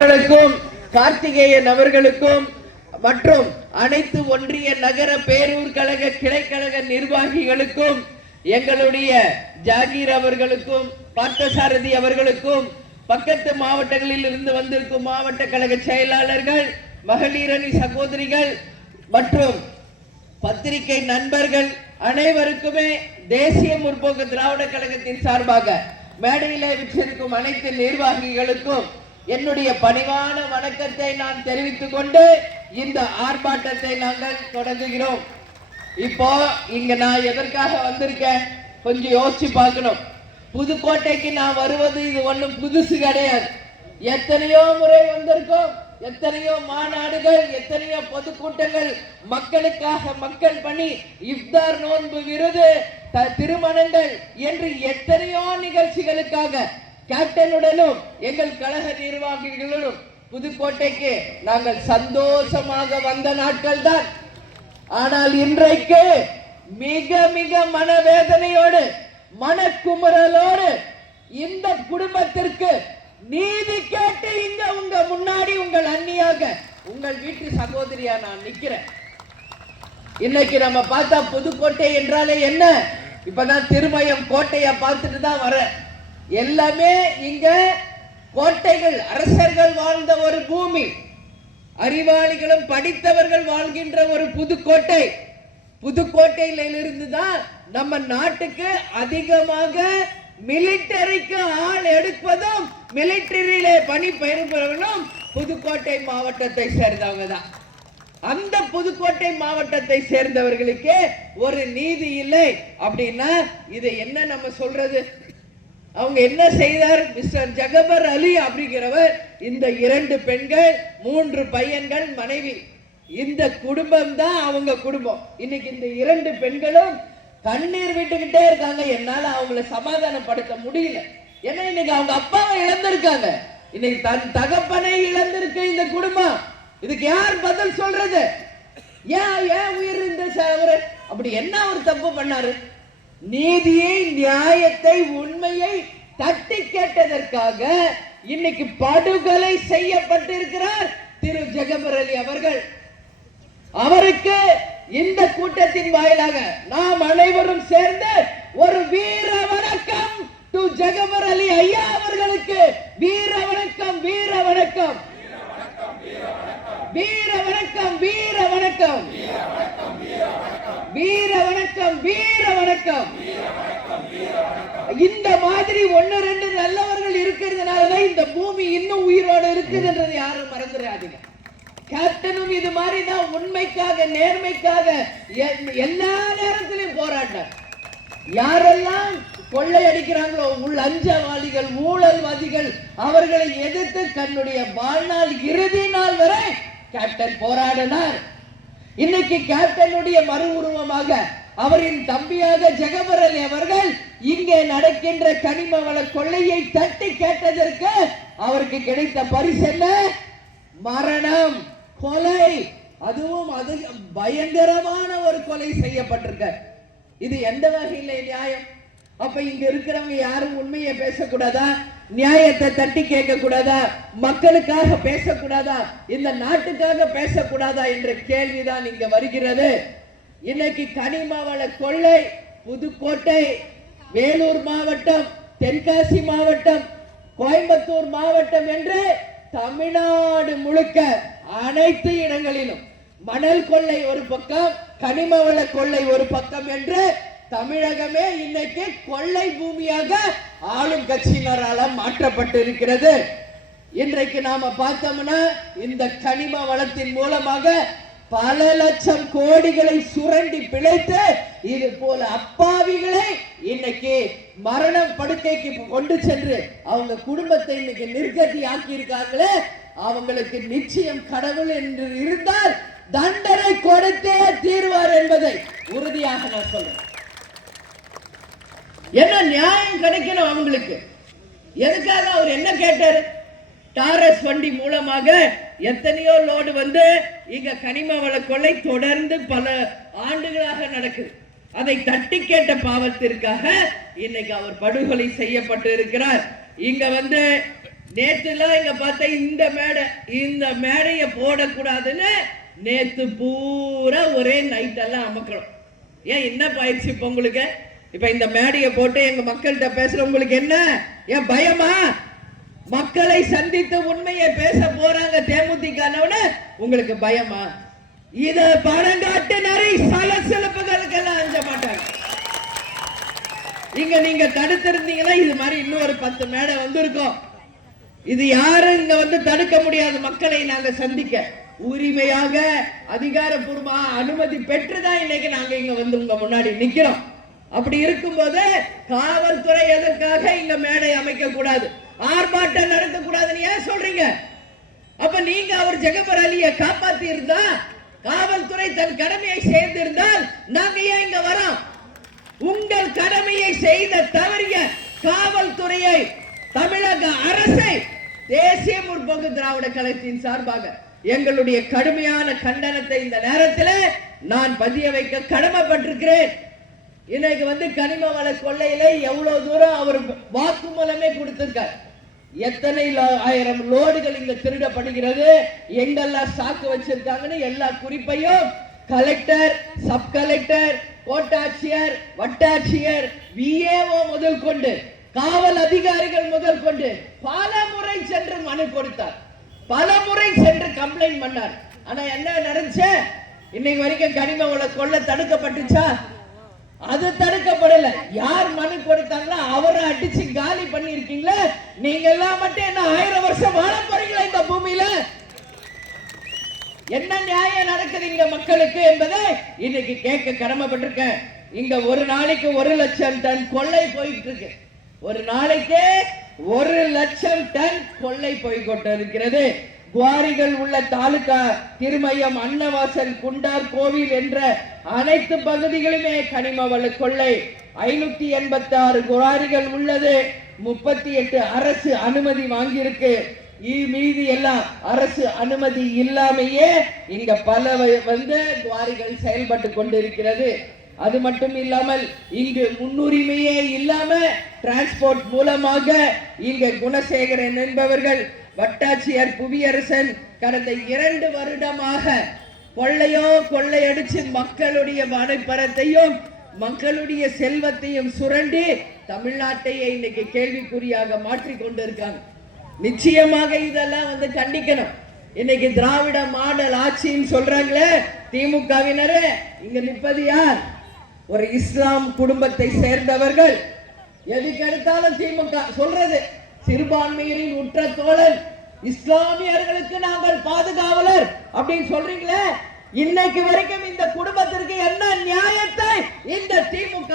கார்த்திகேயன் அவர்களுக்கும் மற்றும் அனைத்து ஒன்றிய நகர பேரூர் கழக கிளைக்கழக நிர்வாகிகளுக்கும் எங்களுடைய ஜாகீர் அவர்களுக்கும் பார்த்தசாரதி அவர்களுக்கும் பக்கத்து மாவட்டங்களில் இருந்து வந்திருக்கும் மாவட்ட கழக செயலாளர்கள் மகளிர் அணி சகோதரிகள் மற்றும் பத்திரிகை நண்பர்கள் அனைவருக்குமே தேசிய முற்போக்கு திராவிட கழகத்தின் சார்பாக மேடையிலே விற்றிருக்கும் அனைத்து நிர்வாகிகளுக்கும் என்னுடைய பணிவான வணக்கத்தை நான் தெரிவித்துக் கொண்டு இந்த ஆர்ப்பாட்டத்தை நாங்கள் தொடங்குகிறோம். இப்போ இங்க நான் எதற்காக வந்திருக்கேன் கொஞ்சம் யோசிச்சு பார்க்கணும். புதுக்கோட்டைக்கு நான் வருவது இது ஒன்றும் புதுசு கிடையாது. எத்தனையோ முறை வந்திருக்கோம், எத்தனையோ மாநாடுகள், எத்தனையோ பொதுக்கூட்டங்கள், மக்களுக்காக மக்கள் பணி, இஃப்தார் நோன்பு விருது, திருமணங்கள் என்று எத்தனையோ நிகழ்ச்சிகளுக்காக கேப்டனுடனும் எங்கள் கழக நிர்வாகிகளுடன் புதுக்கோட்டைக்கு நாங்கள் சந்தோஷமாக வந்த நாட்கள் தான். ஆனால் இன்றைக்கு மிக மிக மனவேதனையோடு மனக்குமுறலோடு இந்த குடும்பத்திற்கு நீதி கேட்டு இங்க உங்க முன்னாடி உங்கள் அண்ணியாக உங்கள் வீட்டு சகோதரியா நான் நிக்கிறேன். இன்னைக்கு நம்ம பார்த்தா புதுக்கோட்டை என்றாலே என்ன, இப்பதான் திருமயம் கோட்டையை பார்த்துட்டு தான் வர. எல்லாமே இங்க கோட்டைகள், அரசர்கள் வாழ்ந்த ஒரு பூமி, அறிவாளிகளும் படித்தவர்கள் வாழ்கின்ற ஒரு புதுக்கோட்டை. புதுக்கோட்டையிலிருந்து தான் நம்ம நாட்டுக்கு அதிகமாக மிலிட்டரிக்கு ஆள் எடுப்பதும் மிலிட்டரியிலே பணி பெறுபவர்களும் புதுக்கோட்டை மாவட்டத்தை சேர்ந்தவங்க தான். அந்த புதுக்கோட்டை மாவட்டத்தை சேர்ந்தவர்களுக்கு ஒரு நீதி இல்லை அப்படின்னா இது என்ன நம்ம சொல்றது? அவங்க என்ன செய்தார்? மிஸ்டர் ஜகபர் அலி அப்படிங்கிறவர் இந்த 2 பெண்கள் 3 பையன்கள் மனைவி, இந்த குடும்பம் தான் அவங்க குடும்பம். இன்னைக்கு இந்த 2 பெண்களும் கண்ணீர் விட்டுக்கிட்டே இருக்காங்க. என்னால அவங்களை சமாதானப்படுத்த முடியல. ஏன்னா இன்னைக்கு அவங்க அப்பாவை இழந்திருக்காங்க, இன்னைக்கு தன் தகப்பனை இழந்திருக்கு இந்த குடும்பம். இதுக்கு யார் பதில் சொல்றது? ஏன் உயிர் அவரு அப்படி என்ன ஒரு தப்பு பண்ணாரு? நீதியை, நியாயத்தை, உண்மையை தட்டி கேட்டதற்காக இன்னைக்கு படுகொலை செய்யப்பட்டிருக்கிறார் திரு ஜகபர் அலி அவர்கள். அவருக்கு இந்த கூட்டத்தின் வாயிலாக நாம் அனைவரும் சேர்ந்து ஒரு வீர வணக்கம் டு ஜகபர் அலி ஐயா அவர்களுக்கு. வீர வணக்கம், வீர வணக்கம், வீர வணக்கம், வீர வணக்கம், வீர வணக்கம், வீர வணக்கம். இந்த மாதிரி 1-2 நல்லவர்கள் இருக்கிறதுனாலதான் இந்த பூமி இன்னும் உயிரோடு இருக்குதுன்றது யாரும் மறந்துடாதீங்க. கேப்டனும் இது மாதிரிதான் உண்மைக்காக, நேர்மைக்காக எல்லா நேரத்திலும் போராட்டம். யாரெல்லாம் கொள்ளை அடிக்கிறாங்களோ, லஞ்சவாதிகள், ஊழல்வாதிகள், அவர்களை எதிர்த்து தன்னுடைய வாழ்நாள் இறுதி நாள் வரை கேப்டன் போராடினார். இன்னைக்கு கேப்டனுடைய மறு உருவமாக அவரின் தம்பியாக ஜகபர் அலி அவர்கள் இங்கே நடக்கின்ற கனிம வள கொள்ளையை தட்டி கேட்டதற்கு அவருக்கு கிடைத்த பரிசு என்ன? மரணம், கொலை. அதுவும் அது பயங்கரமான ஒரு கொலை செய்யப்பட்டிருக்க. இது எந்த வகையில் நியாயம்? அப்ப இங்க இருக்கிறவங்க யாரும் உண்மையை பேசக்கூடாதா? நியாயத்தை தட்டி கேட்க கூடாதா? மக்களுக்காக பேசக்கூடாதா? இந்த நாட்டுக்காக பேசக்கூடாதா என்ற கேள்விதான் இங்க வருகிறது. இன்னைக்கு கனிம வள கொள்ளை புதுக்கோட்டை, வேலூர் மாவட்டம், தென்காசி மாவட்டம், கோயம்புத்தூர் மாவட்டம் என்று தமிழ்நாடு முழுக்க அனைத்து இடங்களிலும் மணல் கொள்ளை ஒரு பக்கம், கனிம வள கொள்ளை ஒரு பக்கம் என்று தமிழகமே இன்னைக்கு கொள்ளை பூமியாக ஆளும் கட்சியினரால மாற்றப்பட்டு இருக்கிறது. இன்றைக்கு நாம பார்த்தோம்னா இந்த கனிம வளத்தின் மூலமாக பல லட்சம் கோடிகளை சுரண்டி பிழைத்து இது போல அப்பாவிகளை இன்னைக்கு மரண படுக்கைக்கு கொண்டு சென்று அவங்க குடும்பத்தை இன்னைக்கு நிர்கதி ஆக்கி இருக்காங்களே, அவங்களுக்கு நிச்சயம் கடவுள் என்று இருந்தால் தண்டனை கொடுத்தே தீர்வார் என்பதை உறுதியாக நான் சொல்றேன். என்ன நியாயம் கிடைக்கணும் அவங்களுக்கு? எதுக்காக அவர் என்ன கேட்டாரு? டாரஸ் வண்டி மூலமாக எத்தனையோ லோடு வந்து இங்க கனிம வள கொள்ளை தொடர்ந்து பல ஆண்டுகளாக நடக்குது. அதை தட்டி கேட்ட பாவத்திற்காக இன்னைக்கு அவர் படுகொலை செய்யப்பட்டு இருக்கிறார். இங்க வந்து நேற்றுலாம் இங்க பார்த்த இந்த மேடையை போடக்கூடாதுன்னு நேத்து பூரா ஒரே நைட் எல்லாம் அமக்கணும். ஏன் என்ன பயிற்சி இப்ப உங்களுக்கு? இப்ப இந்த மேடையை போட்டு எங்க மக்கள்கிட்ட பேசுற உங்களுக்கு என்ன? ஏன் பயமா? மக்களை சந்தித்து உண்மையை பேச போறாங்க தேமுதிக, உங்களுக்கு பயமா? இத பணங்காட்டு நிறைய சலசலப்புகளுக்கெல்லாம் அஞ்ச மாட்டாங்க. இங்க நீங்க தடுத்திருந்தீங்கன்னா இது மாதிரி இன்னொரு 10 மேடை வந்திருக்கோம். இது யாரும் இங்க வந்து தடுக்க முடியாது. மக்களை நாங்க சந்திக்க உரிமையாக அதிகாரப்பூர்வமா அனுமதி பெற்றுதான் இன்னைக்கு நாங்க இங்க வந்து உங்க முன்னாடி நிக்கிறோம். அப்படி இருக்கும்போது காவல்துறை எதற்காக இங்க மேடை அமைக்க கூடாது, ஆர்ப்பாட்டம் நடத்த கூடாதுன்னு ஏன் சொல்றீங்க? அப்ப நீங்க அவர் ஜெகபர் அலியை காப்பாத்தி இருந்தா, காவல்துறை தன் கடமையை செய்திருந்தால் நாங்க ஏன் இங்க வரோம்? உங்கள் கடமையை செய்த தவறிய காவல்துறையை, தமிழக அரசை தேசிய முற்போக்கு திராவிட கழகத்தின் சார்பாக எங்களுடைய கடுமையான கண்டனத்தை இந்த நேரத்தில் நான் பதிய வைக்க கடமைப்பட்டிருக்கிறேன். இன்னைக்கு வந்து கனிம வள கொள்ளையில எவ்வளவு தூரம் அவர் வாக்குமூலமே கொடுத்திருக்கார். எத்தனை ஆயிரம் லோடுகள் இங்க திருடப்படுகிறது, எங்கெல்லாம் சாக்கு வச்சிருக்காங்கன்னு எல்லா குறிப்பையும் கலெக்டர், சப் கலெக்டர், கோட்டாட்சியர், வட்டாட்சியர், விஏஓ முதல் கொண்டு காவல் அதிகாரிகள் முதல் கொண்டு பல முறை சென்று மனு கொடுத்தார், பல முறை சென்று கம்ப்ளைண்ட் பண்ணார். ஆனா என்ன நடந்துச்சு? இன்னைக்கு வரைக்கும் கனிம வள கொள்ளை தடுக்கப்பட்டுச்சா? அது தடுக்கப்படல. யார் மனு கொடுத்தாங்களோ அவரை அடிச்சு காலி பண்ணி இருக்கீங்களா? நீங்க எல்லாம் மட்டும் என்ன 1000 வருஷம் வாழ போறீங்களா இந்த பூமியில? என்ன நியாயம் நடக்குது இங்க மக்களுக்கு என்பதை இன்னைக்கு கேட்க கடமைப்பட்டிருக்கேன். இங்க ஒரு நாளைக்கு 1 லட்சம் டன் கொள்ளை போயிட்டு இருக்கு. ஒரு நாளைக்கு 1 லட்சம் டன் கொள்ளை போய்கொண்டு இருக்கிறது. குவாரிகள் உள்ள தாலுகா திருமயம், அன்னவாசல், குண்டார் கோவில் என்ற அனைத்து பகுதிகளுமே கனிம வள கொள்ளை. 586 குவாரிகள் உள்ளது. 38 அரசு அனுமதி வாங்கியிருக்கு. மீதி எல்லாம் அரசு அனுமதி இல்லாமையே இங்க பல வந்து குவாரிகள் செயல்பட்டு கொண்டிருக்கிறது. அது மட்டும் இல்லாமல் இங்கு முன்னுரிமையே இல்லாம டிரான்ஸ்போர்ட் மூலமாக இங்க குணசேகரன் என்பவர்கள், வட்டாட்சியர் புவியரசன் கடந்த 2 வருடமாக கொள்ளையடிச்சு மக்களுடைய வனப்பரத்தையும் மக்களுடைய செல்வத்தையும் சுரண்டி தமிழ்நாட்டையே இன்னைக்கு கேள்விக்குறியாக மாற்றி கொண்டிருக்காங்க. நிச்சயமாக இதெல்லாம் வந்து கண்டிக்கணும். இன்னைக்கு திராவிட மாடல் ஆட்சின்னு சொல்றாங்களே திமுகவினரே, இங்க நிற்பது யார்? ஒரு இஸ்லாம் குடும்பத்தை சேர்ந்தவர்கள். எதுக்கு எடுத்தாலும் திமுக சொல்றது சிறுபான்மையினரின் உற்ற தோழன், இஸ்லாமியர்களுக்கு நாங்கள் பாதுகாவலர் அப்படின்னு சொல்றீங்களே. இன்னைக்கு வரைக்கும் இந்த குடும்பத்திற்கு என்ன நியாயத்தை இந்த திமுக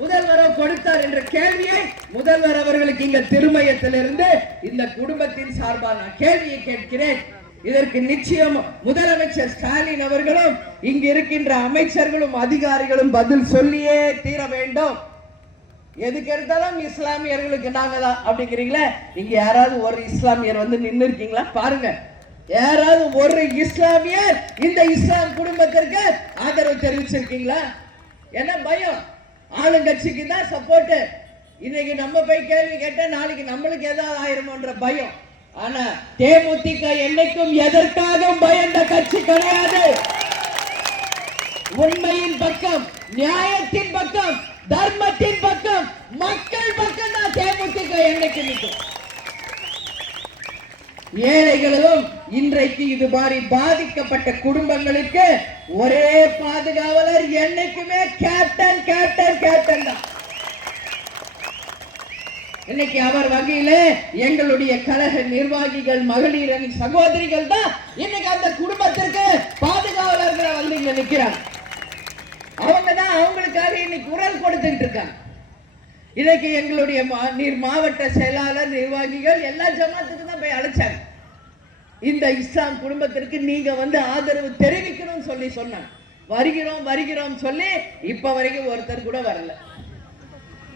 முதல்வர் கொடுத்தார் என்ற கேள்வியை முதல்வர் அவர்களுக்கு இங்க திருமயத்திலிருந்து இந்த குடும்பத்தின் சார்பாக நான் கேள்வியை கேட்கிறேன். இதற்கு நிச்சயம் முதலமைச்சர் ஸ்டாலின் அவர்களும் இங்கு இருக்கின்ற அமைச்சர்களும் அதிகாரிகளும் பதில் சொல்லியே தீர வேண்டும். எதுக்கு எடுத்தாலும் இஸ்லாமியர்களுக்கு நாங்க தான் அப்படிங்கிறீங்களே. இங்க யாராவது ஒரு இஸ்லாமியர் வந்து நின்று இருக்கீங்களா? பாருங்க, யாராவது ஒரு இஸ்லாமியர் இந்த இஸ்லாம் குடும்பத்திற்கு ஆதரவு தெரிவிச்சிருக்கீங்களா? என்ன பயம்? ஆளுங்கட்சிக்கு தான் சப்போர்ட். இன்னைக்கு நம்ம போய் கேள்வி கேட்டா நாளைக்கு நம்மளுக்கு ஏதாவது ஆயிருமோன்ற பயம். ஆனா தேமுதிக என்னைக்கும் எதற்காக பயந்த கட்சி கிடையாது. உண்மையின் பக்கம், நியாயத்தின் பக்கம், தர்மத்தின் பக்கம், மக்கள் பக்கம் தான் தேமுதிக என்னைக்கு நிற்கும். ஏழைகளும் இன்றைக்கு இது மாதிரி பாதிக்கப்பட்ட குடும்பங்களுக்கு ஒரே பாதுகாவலர் என்னைக்குமே கேப்டன் கேப்டன் கேப்டன் தான். இன்னைக்கு அவர் வகையில எங்களுடைய கழக நிர்வாகிகள், மகளிர் அணி சகோதரிகள் தான் இன்னைக்கு அந்த குடும்பத்திற்கு பாதுகாவலர்களை வந்து இங்க நிக்கிறாங்க. அவங்க தான் அவங்களுக்காக இன்னைக்கு குரல் கொடுத்துட்டு இருக்காங்க. இன்னைக்கு எங்களுடைய மாவட்ட செயலாளர், நிர்வாகிகள் எல்லா ஜமாத்துக்கு தான் போய் அழைச்சாங்க. இந்த இஸ்லாம் குடும்பத்திற்கு நீங்க வந்து ஆதரவு தெரிவிக்கணும்னு சொல்லி சொன்னாங்க. வருகிறோம் சொல்லி இப்ப வரைக்கும் ஒருத்தர் கூட வரல.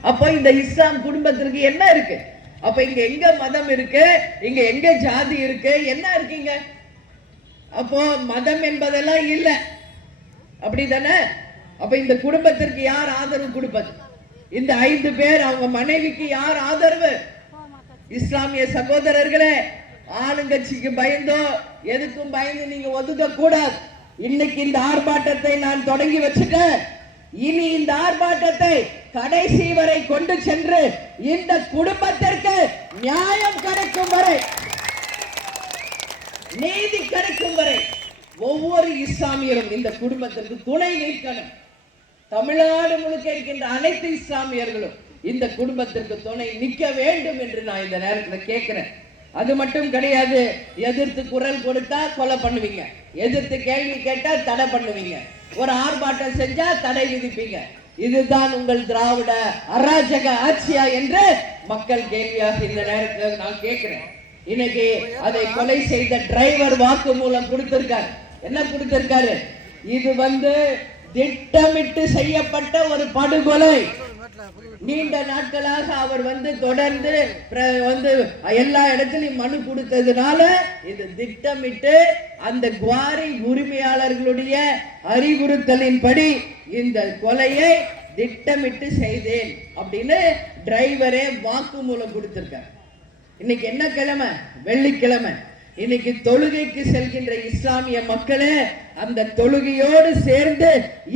அப்போ இந்த இஸ்லாம் குடும்பத்திற்கு என்ன இருக்கு? அப்ப இங்க எங்க மதம் இருக்கு, இங்க எங்க ஜாதி இருக்கு, என்ன இருக்கீங்க? அப்போ மதம் என்பதெல்லாம் இல்ல, அப்படிதானே? அப்ப இந்த குடும்பத்திற்கு யார் ஆதரவு கொடுப்பது? இந்த 5 பேர் அவங்க மனைவிக்கு யார் ஆதரவு? இஸ்லாமிய சகோதரர்களே, ஆளுங்கட்சிக்கு பயந்தோ எதுக்கும் பயந்து நீங்க ஒதுக்க கூடாது. இன்னைக்கு இந்த ஆர்ப்பாட்டத்தை நான் தொடங்கி வச்சுட்டேன். இனி இந்த ஆர்ப்பாட்டத்தை கடைசி வரை கொண்டு சென்று இந்த குடும்பத்திற்கு நியாயம் கிடைக்கும் வரை, நீதி கிடைக்கும் வரை ஒவ்வொரு இஸ்லாமியரும் இந்த குடும்பத்திற்கு துணை நிற்கணும். தமிழ்நாடு முழுக்க இருக்கின்ற அனைத்து இஸ்லாமியர்களும் இந்த குடும்பத்திற்கு துணை நிற்க வேண்டும் என்று நான் இந்த நேரத்தில் கேட்கிறேன். அது மட்டும் கிடையாது, எதிர்த்து குரல் கொடுத்தா கொலை பண்ணுவீங்க, எதிர்த்து கேள்வி கேட்டா தடை பண்ணுவீங்க, ஒரு ஆர்ப்பாட்டம் செஞ்சா தடை விதிப்பீங்க. இதுதான் உங்கள் திராவிட அராஜக ஆட்சியா என்று மக்கள் கேள்வியாக இந்த நேரத்தில் நான் கேட்கிறேன். இன்னைக்கு அதை கொலை செய்த டிரைவர் வாக்கு மூலம் கொடுத்திருக்காரு. என்ன கொடுத்திருக்காரு? இது திட்டமிட்டு செய்யப்பட்ட ஒரு படுகொலை. நீண்ட நாட்களாக அவர் தொடர்ந்து எல்லா இடத்திலும் மனு கொடுத்ததுனால இது திட்டமிட்டு அந்த குவாரி உரிமையாளர்களுடைய அறிவுறுத்தலின்படி இந்த கொலையை திட்டமிட்டு செய்தேன் அப்படின்னு டிரைவரே வாக்குமூலம் கொடுத்திருக்கார். இன்னைக்கு என்ன கிழமை? வெள்ளிக்கிழமை. இன்னைக்கு தொழுகைக்கு செல்கின்ற இஸ்லாமிய மக்களே, அந்த தொழுகையோடு சேர்ந்து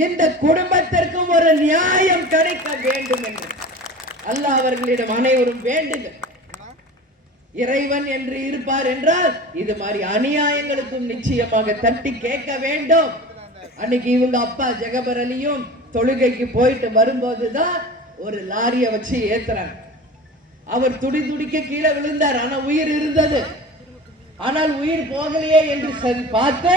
இந்த குடும்பத்திற்கும் ஒரு நியாயம் கிடைக்க வேண்டும் என்று அல்லாஹ் அவர்களிடம் அனைவரும் வேண்டுங்க. இறைவன் என்று இருப்பார் என்றால் இது மாதிரி அநியாயங்களுக்கும் நிச்சயமாக தட்டி கேட்க வேண்டும். அன்னைக்கு இவங்க அப்பா ஜெகபர் அலியும் தொழுகைக்கு போயிட்டு வரும்போதுதான் ஒரு லாரியை வச்சு ஏத்துறாங்க. அவர் துடி துடிக்க கீழே விழுந்தார். ஆனா உயிர் இருந்தது. ஆனால் உயிர் போகலையே என்று பார்த்து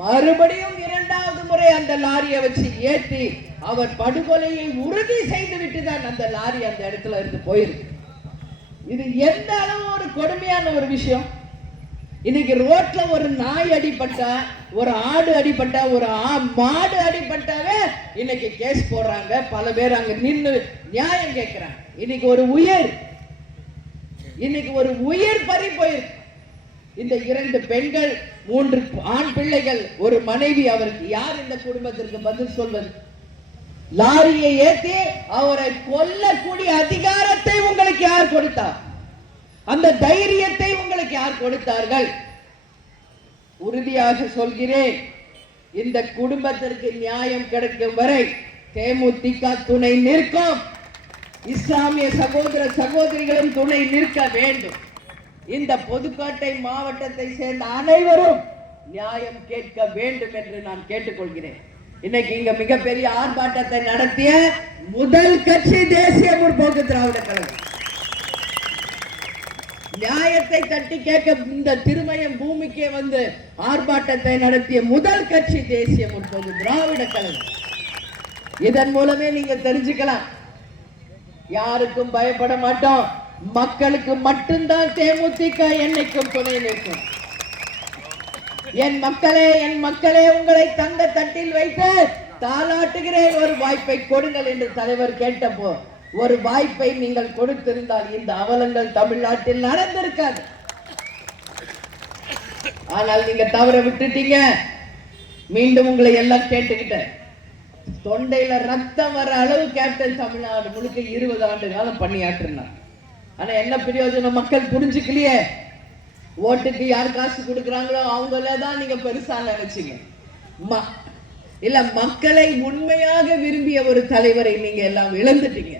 மறுபடியும் இரண்டாவது முறை அந்த லாரியை வச்சு ஏற்றி அவர் படுகொலையை உறுதி செய்து விட்டு தான் அந்த லாரி அந்த இடத்துல இருந்து போயிருக்கு. இது எந்த அளவு ஒரு கொடுமையான ஒரு விஷயம். இன்னைக்கு ரோட்ல ஒரு நாய் அடிபட்டா, ஒரு ஆடு அடிபட்டா, ஒரு மாடு அடிபட்டாவே இன்னைக்கு கேஸ் போடுறாங்க. பல பேர் அங்க நின்று நியாயம் கேட்கிறாங்க. இன்னைக்கு ஒரு உயிர் பறி போயிருக்கு. இந்த 2 பெண்கள், 3 ஆண் பிள்ளைகள், ஒரு மனைவி. அவருக்கு யார் இந்த குடும்பத்திற்கு பதில் சொல்வது? லாரியை ஏற்றி அவரை கொல்லக்கூடிய அதிகாரத்தை உங்களுக்கு யார் கொடுத்தார்? அந்த தைரியத்தை உங்களுக்கு யார் கொடுத்தார்கள்? உறுதியாக சொல்கிறேன், இந்த குடும்பத்திற்கு நியாயம் கிடைக்கும் வரை தேமுதிக துணை நிற்கும். இஸ்லாமிய சகோதர சகோதரிகளும் துணை நிற்க வேண்டும். இந்த புதுக்கோட்டை மாவட்டத்தை சேர்ந்த அனைவரும் நியாயம் கேட்க வேண்டும் என்று நான் கேட்டுக்கொள்கிறேன். இன்னைக்கு இங்க மிகப்பெரிய ஆர்ப்பாட்டத்தை நடத்திய முதல் கட்சி தேசிய முற்போக்கு திராவிட கழகம். நியாயத்தை தட்டி கேட்க இந்த திருமயம் பூமிக்கே ஆர்ப்பாட்டத்தை நடத்திய முதல் கட்சி தேசிய முற்போக்கு திராவிட கழகம். இதன் மூலமே நீங்க தெரிஞ்சுக்கலாம், யாருக்கும் பயப்பட மாட்டோம். மக்களுக்கு மட்டும்தான் தேமுதிக என்னைக்கும் துணை நிற்கும். என் மக்களே உங்களை தங்க தட்டில் வைத்து தாளாட்டுகிறேன், ஒரு வாய்ப்பை கொடுங்கள் என்று தலைவர் கேட்டப்போ ஒரு வாய்ப்பை நீங்கள் கொடுத்திருந்தால் இந்த அவலங்கள் தமிழ்நாட்டில் நடந்திருக்காது. ஆனால் நீங்க தவற விட்டுட்டீங்க. மீண்டும் உங்களை எல்லாம் கேட்டுக்கிட்டேன். தொண்டையில ரத்தம் வர அளவு கேப்டன் தமிழ்நாடு முழுக்க 20 ஆண்டு காலம் பணியாற்றினார். ஆனா என்ன பிரயோஜனம்? மக்கள் புரிஞ்சுக்கலையே. ஓட்டுக்கு யார் காசு கொடுக்குறாங்களோ அவங்களதான் நீங்க பெருசா நினைச்சீங்க. இல்ல, மக்களை உண்மையாக விரும்பிய ஒரு தலைவரை நீங்க எல்லாம் இழந்துட்டீங்க,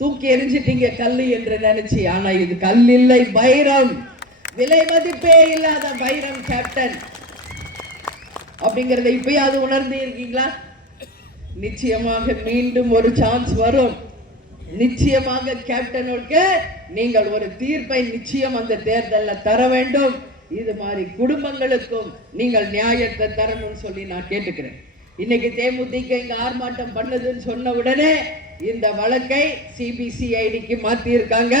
தூக்கி எரிஞ்சிட்டீங்க கல்லு என்று நினைச்சு. ஆனா இது கல் இல்லை, வைரம், விலை மதிப்பே இல்லாத வைரம் கேப்டன் அப்படிங்கறத இப்பயாவது உணர்ந்து இருக்கீங்களா? நிச்சயமாக மீண்டும் ஒரு சான்ஸ் வரும். நிச்சயமாக கேப்டனுக்கு நீங்கள் ஒரு தீர்ப்பை நிச்சயம் அந்த தேர்தலில் தர வேண்டும். இது மாதிரி குடும்பங்களுக்கும் நீங்கள் நியாயத்தை தரணும்னு சொல்லி நான் கேட்டுக்கிறேன். இன்னைக்கு தேமுதிக இங்க ஆர்ப்பாட்டம் பண்ணதுன்னு சொன்ன உடனே இந்த வழக்கை சிபிசிஐடிக்கு மாத்தி இருக்காங்க.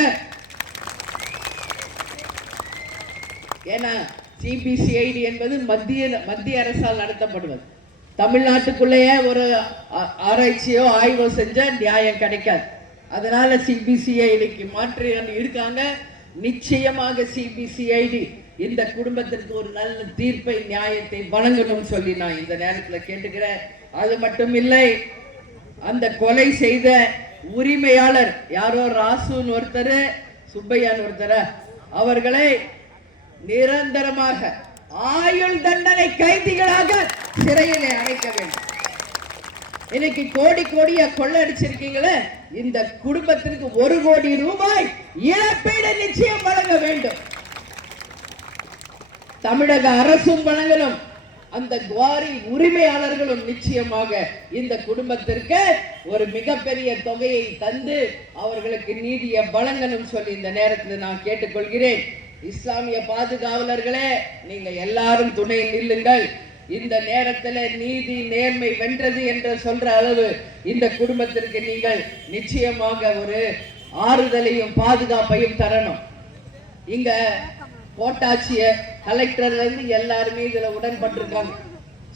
ஏன்னா சிபிசிஐடி என்பது மத்திய அரசால் நடத்தப்படுவது. தமிழ்நாட்டுக்குள்ளேயே ஒரு ஆராய்ச்சியோ ஆய்வோ செஞ்ச நியாயம் கிடைக்காது. அதனால சிபிசிஐடிக்கு மாற்றி இருக்காங்க. நிச்சயமாக சிபிசிஐடி இந்த குடும்பத்திற்கு ஒரு நல்ல தீர்ப்பை, நியாயத்தை வழங்கணும் சொல்லி நான் இந்த நேரத்தில் கேட்டுக்கிறேன். அது மட்டும் இல்லை, அந்த கொலை செய்த உரிமையாளர் யாரோ ராசுன்னு ஒருத்தர் சுப்பையான் ஒருத்தர அவர்களை நிரந்தரமாக ஆயுள் தண்டனை கைதிகளாக சிறையிலே அடைக்க வேண்டும். இன்னைக்கு கோடி கோடியா கொள்ளடிச்சிருக்கீங்களே, இந்த குடும்பத்திற்கு 1 கோடி ரூபாய் இழப்பீடு நிச்சயம் வழங்க வேண்டும். தமிழக அரசும் வழங்கணும், அந்த குவாரி உரிமையாளர்களும் நிச்சயமாக இந்த குடும்பத்திற்கு ஒரு மிகப்பெரிய தொகையை தந்து அவர்களுக்கு நீதியை வழங்கணும் சொல்லி இந்த நேரத்தில் நான் கேட்டுக்கொள்கிறேன். இஸ்லாமிய பாதுகாவலர்களே, நீங்க எல்லாரும் துணை நில்லுங்கள். இந்த நேரத்தில் நீதி நேர்மை வென்றது என்று சொல்ற அளவு இந்த குடும்பத்திற்கு நீங்கள் நிச்சயமாக ஒரு ஆறுதலையும் பாதுகாப்பையும் தரணும். இங்க கோட்டாட்சியர் கலெக்டர்ல இருந்து எல்லாருமே இதுல உடன்பட்டிருக்காங்க.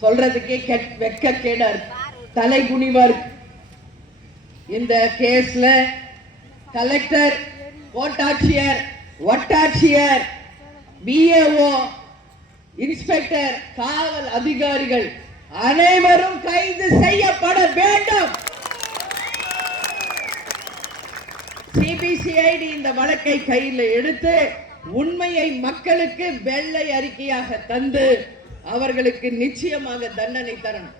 சொல்றதுக்கே வெக்கக்கேடா இருக்கு, தலை குனிவா இருக்கு. இந்த கேஸ்ல கலெக்டர், கோட்டாட்சியர், வட்டாட்சியர், பிஏஓ, இன்ஸ்பெக்டர், காவல் அதிகாரிகள் அனைவரும் கைது செய்யப்பட வேண்டும். சிபிசிஐடி இந்த வழக்கை கையில் எடுத்து உண்மையை மக்களுக்கு வெள்ளை அறிக்கையாக தந்து அவர்களுக்கு நிச்சயமாக தண்டனை தரணும்.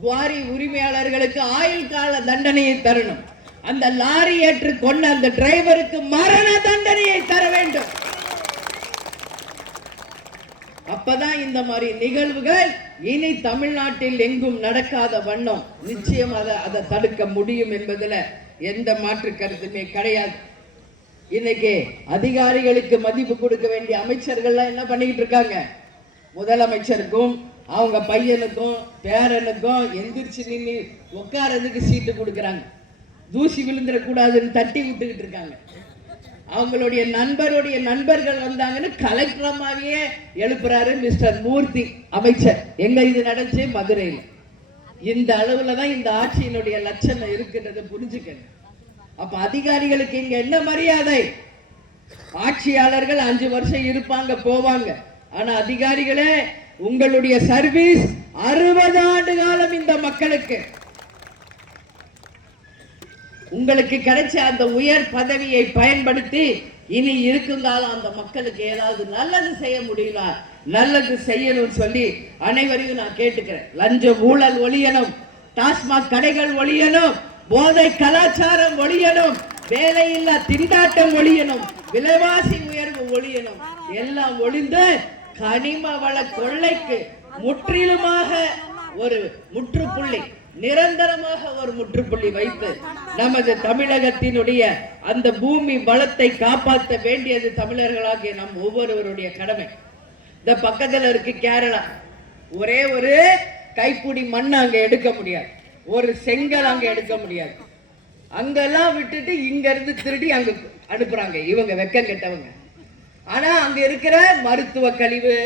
குவாரி உரிமையாளர்களுக்கு ஆயுள் கால தண்டனையை தரணும். அந்த லாரி ஏற்று கொண்ட அந்த டிரைவருக்கு மரண தண்டனையை தர வேண்டும். அப்பதான் இந்த மாதிரி நிகழ்வுகள் இனி தமிழ்நாட்டில் எங்கும் நடக்காத வண்ணம் நிச்சயமாக அதை தடுக்க முடியும் என்பதில் எந்த மாற்று கருத்துமே கிடையாது. இன்னைக்கு அதிகாரிகளுக்கு மதிப்பு கொடுக்க வேண்டிய அமைச்சர்கள்லாம் என்ன பண்ணிக்கிட்டு இருக்காங்க? முதலமைச்சருக்கும் அவங்க பையனுக்கும் பேரனுக்கும் எந்திரிச்சு நின்று உட்காரதுக்கு சீட்டு கொடுக்குறாங்க. தூசி விழுந்துடக்கூடாதுன்னு தட்டி விட்டுக்கிட்டு இருக்காங்க. அவங்களுடைய நண்பருடைய நண்பர்கள் வந்தாங்கன்னு கலெக்டரமாவே எழுப்புறாரு மிஸ்டர் மூர்த்தி அமைச்சர். எங்க இது நடந்துச்சு? மதுரையில். இந்த அளவுல தான் இந்த ஆட்சியினுடைய லட்சணம் இருக்குன்றதை புரிஞ்சுக்கணும். அப்ப அதிகாரிகளுக்கு இங்க என்ன மரியாதை? ஆட்சியாளர்கள் 5 வருஷம் இருப்பாங்க போவாங்க. ஆனா அதிகாரிகளே, உங்களுடைய சர்வீஸ் 60 ஆண்டு காலம் இந்த மக்களுக்கு. உங்களுக்கு கிடைச்ச அந்த உயர் பதவியை பயன்படுத்தி இனி இருக்கும் காலம் அந்த மக்களுக்கு ஏதாவது நல்லது செய்ய முடியல, நல்லது செய்யணும் சொல்லி அனைவரையும் நான் கேட்டுக்கிறேன். லஞ்ச ஊழல் ஒழியணும், டாஸ்மாக் கடைகள் ஒழியணும், போதை கலாச்சாரம் ஒழியணும், வேலையில்லா திண்டாட்டம் ஒழியணும், விலைவாசி உயர்வு ஒழியணும். எல்லாம் ஒழிந்து கனிம வள கொள்ளைக்கு முற்றிலுமாக ஒரு முற்றுப்புள்ளி, நிரந்தரமாக ஒரு முற்றுப்புள்ளி வைத்து நமது தமிழகத்தினுடைய அந்த பூமி வளத்தை காப்பாற்ற வேண்டியது தமிழர்களாகிய நம் ஒவ்வொருவருடைய கடமை. இந்த பக்கத்துல இருக்கு கேரளா. ஒரே ஒரு கைப்பிடி மண் அங்க எடுக்க முடியாது, ஒரு செங்கல் அங்க எடுக்க முடியாது. அங்கெல்லாம் விட்டுட்டு இங்க இருந்து திருடி அங்க அனுப்புறாங்க இவங்க வெக்கம் கெட்டவங்க. ஆனா அங்க இருக்கிற மருத்துவ கழிவு,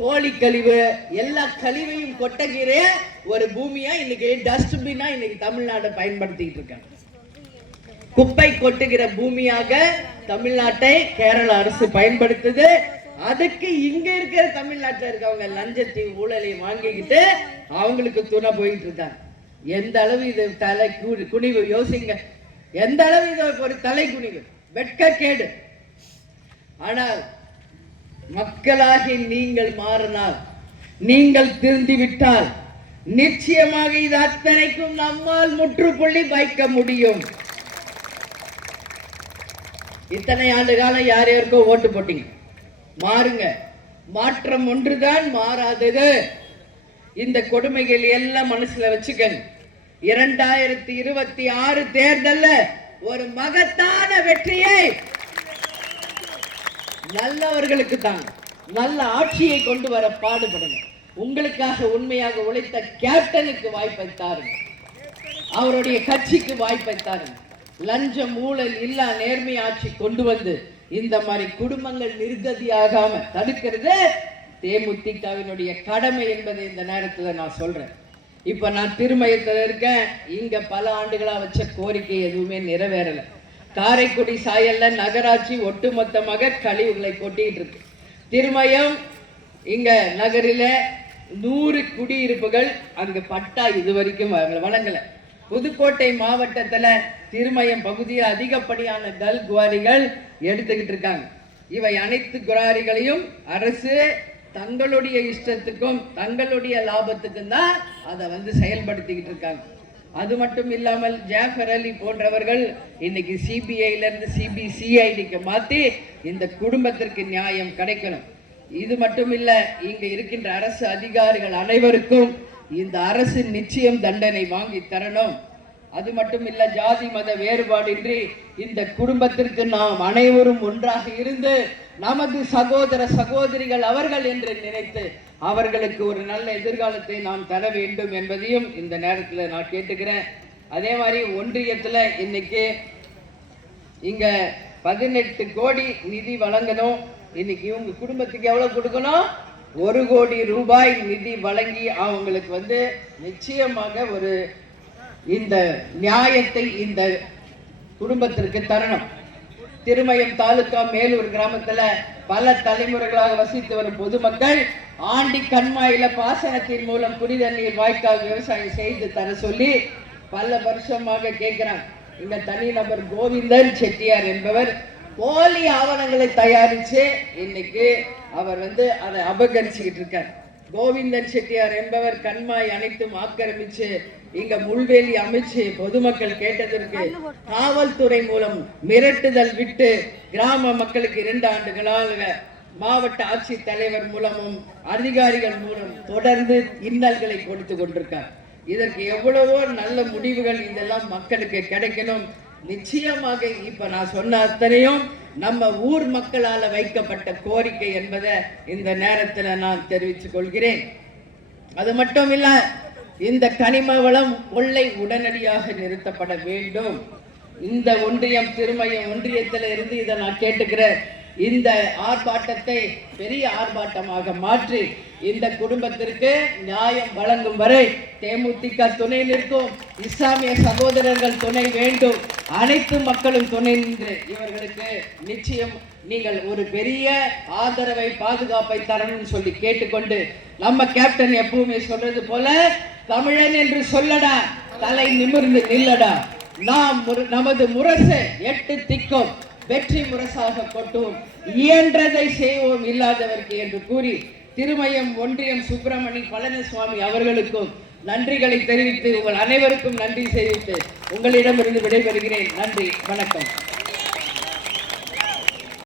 கோழி கழிவு, எல்லா கழிவையும் கொட்டகிற ஒரு பூமியா இன்னைக்கு டஸ்ட்பினா இன்னைக்கு தமிழ்நாட்டை பயன்படுத்திட்டு இருக்காங்க. குப்பை கொட்டுகிற பூமியாக தமிழ்நாட்டை கேரள அரசு பயன்படுத்துது. அதுக்கு இங்க இருக்கிற தமிழ்நாட்டில் இருக்கவங்க லஞ்சத்தை ஊழலை வாங்கிக்கிட்டு அவங்களுக்கு துணை போயிட்டு இருக்காங்க. எந்த அளவு இது தலை குனிவு யோசிங்க. எந்த அளவு இது ஒரு தலை குனிவு, வெட்கக்கேடு. ஆனால் மக்களாகி நீங்கள் மாறினால், நீங்கள் திருந்திவிட்டால் நிச்சயமாக இது அத்தனைக்கும் நம்மால் முற்றுப்புள்ளி வைக்க முடியும். இத்தனை ஆண்டு காலம் யார் யாருக்கோ ஓட்டு போட்டீங்க, மாறுங்க. மாற்றம் ஒன்றுதான் மாறாதது. இந்த கொடுமைகள் எல்லாம் மனசுல வச்சுக்கங்க. 2026 தேர்தல்ல ஒரு மகத்தான வெற்றியை நல்லவர்களுக்கு தான், நல்ல ஆட்சியை கொண்டு வர பாடுபடுங்க. உங்களுக்காக உண்மையாக உழைத்த கேப்டனுக்கு வாய்ப்பை தாருங்க, அவருடைய கட்சிக்கு வாய்ப்பை தாருங்க. லஞ்சம் ஊழல் இல்லா நேர்மை ஆட்சி கொண்டு வந்து இந்த மாதிரி குடும்பங்கள் நிர்கதியாகாம தடுக்கிறது தேமுதிகவினுடைய கடமை என்பதை இந்த நேரத்தில் நான் சொல்றேன். இப்ப நான் திருமயத்தில் இருக்கேன். இங்க பல ஆண்டுகளா வச்ச கோரிக்கை எதுவுமே நிறைவேறல. காரைக்குடி சாயல்ல நகராட்சி ஒட்டுமொத்தமாக கழிவுகளை கொட்டிட்டு இருக்கு. திருமயம் இங்க நகரில 100 குடியிருப்புகள் அங்கு பட்டா இதுவரைக்கும் வழங்கல. புதுக்கோட்டை மாவட்டத்துல திருமயம் பகுதியில் அதிகப்படியான கல் குவாரிகள் எடுத்துக்கிட்டு இருக்காங்க. இவை அனைத்து குவாரிகளையும் அரசு தங்களுடைய இஷ்டத்துக்கும் தங்களுடைய லாபத்துக்கும் தான் அதை செயல்படுத்திக்கிட்டு இருக்காங்க. அது மட்டும் இல்லாமல் ஜாஃபர் அலி போன்றவர்கள் இன்னைக்கு சிபிஐல இருந்து சிபிசிஐடிக்கு மாற்றி இந்த குடும்பத்திற்கு நியாயம் கிடைக்கணும். இது மட்டும் இல்ல, இங்க இருக்கின்ற அரசு அதிகாரிகள் அனைவருக்கும் இந்த அரசு நிச்சயம் தண்டனை வாங்கி தரணும். அது மட்டும் இல்ல, ஜாதி மத வேறுபாடின்றி இந்த குடும்பத்திற்கு நாம் அனைவரும் ஒன்றாக இருந்து நமது சகோதர சகோதரிகள் அவர்கள் என்று நினைத்து அவர்களுக்கு ஒரு நல்ல எதிர்காலத்தை நாம் தர வேண்டும் என்பதையும் இந்த நேரத்தில் நான் கேட்டுக்கிறேன். அதே மாதிரி ஒன்றியத்தில் இன்னைக்கு இங்க 18 கோடி நிதி வழங்கணும். இன்னைக்கு இவங்க குடும்பத்துக்கு எவ்வளவு கொடுக்கணும்? 1 கோடி ரூபாய் நிதி வழங்கி அவங்களுக்கு நிச்சயமாக ஒரு இந்த நியாயத்தை இந்த குடும்பத்திற்கு தரணும். திருமயம் தாலுகா மேலூர் கிராமத்துல பல தலைமுறைகளாக வசித்து வரும் பொதுமக்கள் ஆண்டி கண்மாயில பாசனத்தின் மூலம் குடிதண்ணீர் வாய்க்கால் விவசாயம் செய்து தர சொல்லி பல வருஷமாக கேட்கிறாங்க. இந்த தனிநபர் கோவிந்தன் செட்டியார் என்பவர் போலி ஆவணங்களை தயாரிச்சு இன்னைக்கு அவர் அதை அபகரிச்சுக்கிட்டு இருக்கார். கோவிந்தன் செட்டியார் என்பவர் கண்மாய் அனைத்தும் ஆக்கிரமிச்சு இங்க முள்வேலி அமைச்சு பொதுமக்கள் கேட்டதற்கு காவல்துறை மூலம் மிரட்டுதல் விட்டு கிராம மக்களுக்கு 2 ஆண்டுகளாக மாவட்ட ஆட்சித் தலைவர் மூலமும் அதிகாரிகள் மூலம் தொடர்ந்து இன்னல்களை கொடுத்து கொண்டிருக்கார். இதற்கு எவ்வளவோ நல்ல முடிவுகள் இதெல்லாம் மக்களுக்கு கிடைக்கணும். நிச்சயமாக இப்ப நான் சொன்ன அத்தனையும் நம்ம ஊர் மக்களால வைக்கப்பட்ட கோரிக்கை என்பதை இந்த நேரத்தில் நான் தெரிவித்துக் கொள்கிறேன். அது மட்டும் இல்ல, இந்த கனிம வளம் கொள்ளை உடனடியாக நிறுத்தப்பட வேண்டும். இந்த ஒன்றியம் திருமயம் ஒன்றியத்தில் இருந்து இதை நான் கேட்டுக்கிறேன். இந்த ஆர்ப்பாட்டத்தை பெரிய ஆர்ப்பாட்டமாக மாற்றி இந்த குடும்பத்திற்கு நியாயம் வழங்கும் வரை தேமுதிக துணை நிற்கும். இஸ்லாமிய சகோதரர்கள் துணை வேண்டும். அனைத்து மக்களும் துணை நின்று இவர்களுக்கு நிச்சயம் நீங்கள் ஒரு பெரிய ஆதரவை பாதுகாப்பை தரணும்னு சொல்லி கேட்டுக்கொண்டு, நம்ம கேப்டன் எப்பவுமே சொல்றது போல, தமிழன் என்று சொல்லடா, தலை நிமிர்ந்து நில்லடா, நாம் நமது முரசு 8 திக்கும் வெற்றி முரசாக கொட்டுவோம், இயன்றதை செய்வோம் இல்லாதவருக்கு என்று கூறி திருமயம் ஒன்றியம் சுப்பிரமணி பழனிசுவாமி அவர்களுக்கும் நன்றிகளை தெரிவித்து உங்கள் அனைவருக்கும் நன்றி தெரிவித்து உங்களிடமிருந்து விடைபெறுகிறேன். நன்றி, வணக்கம்.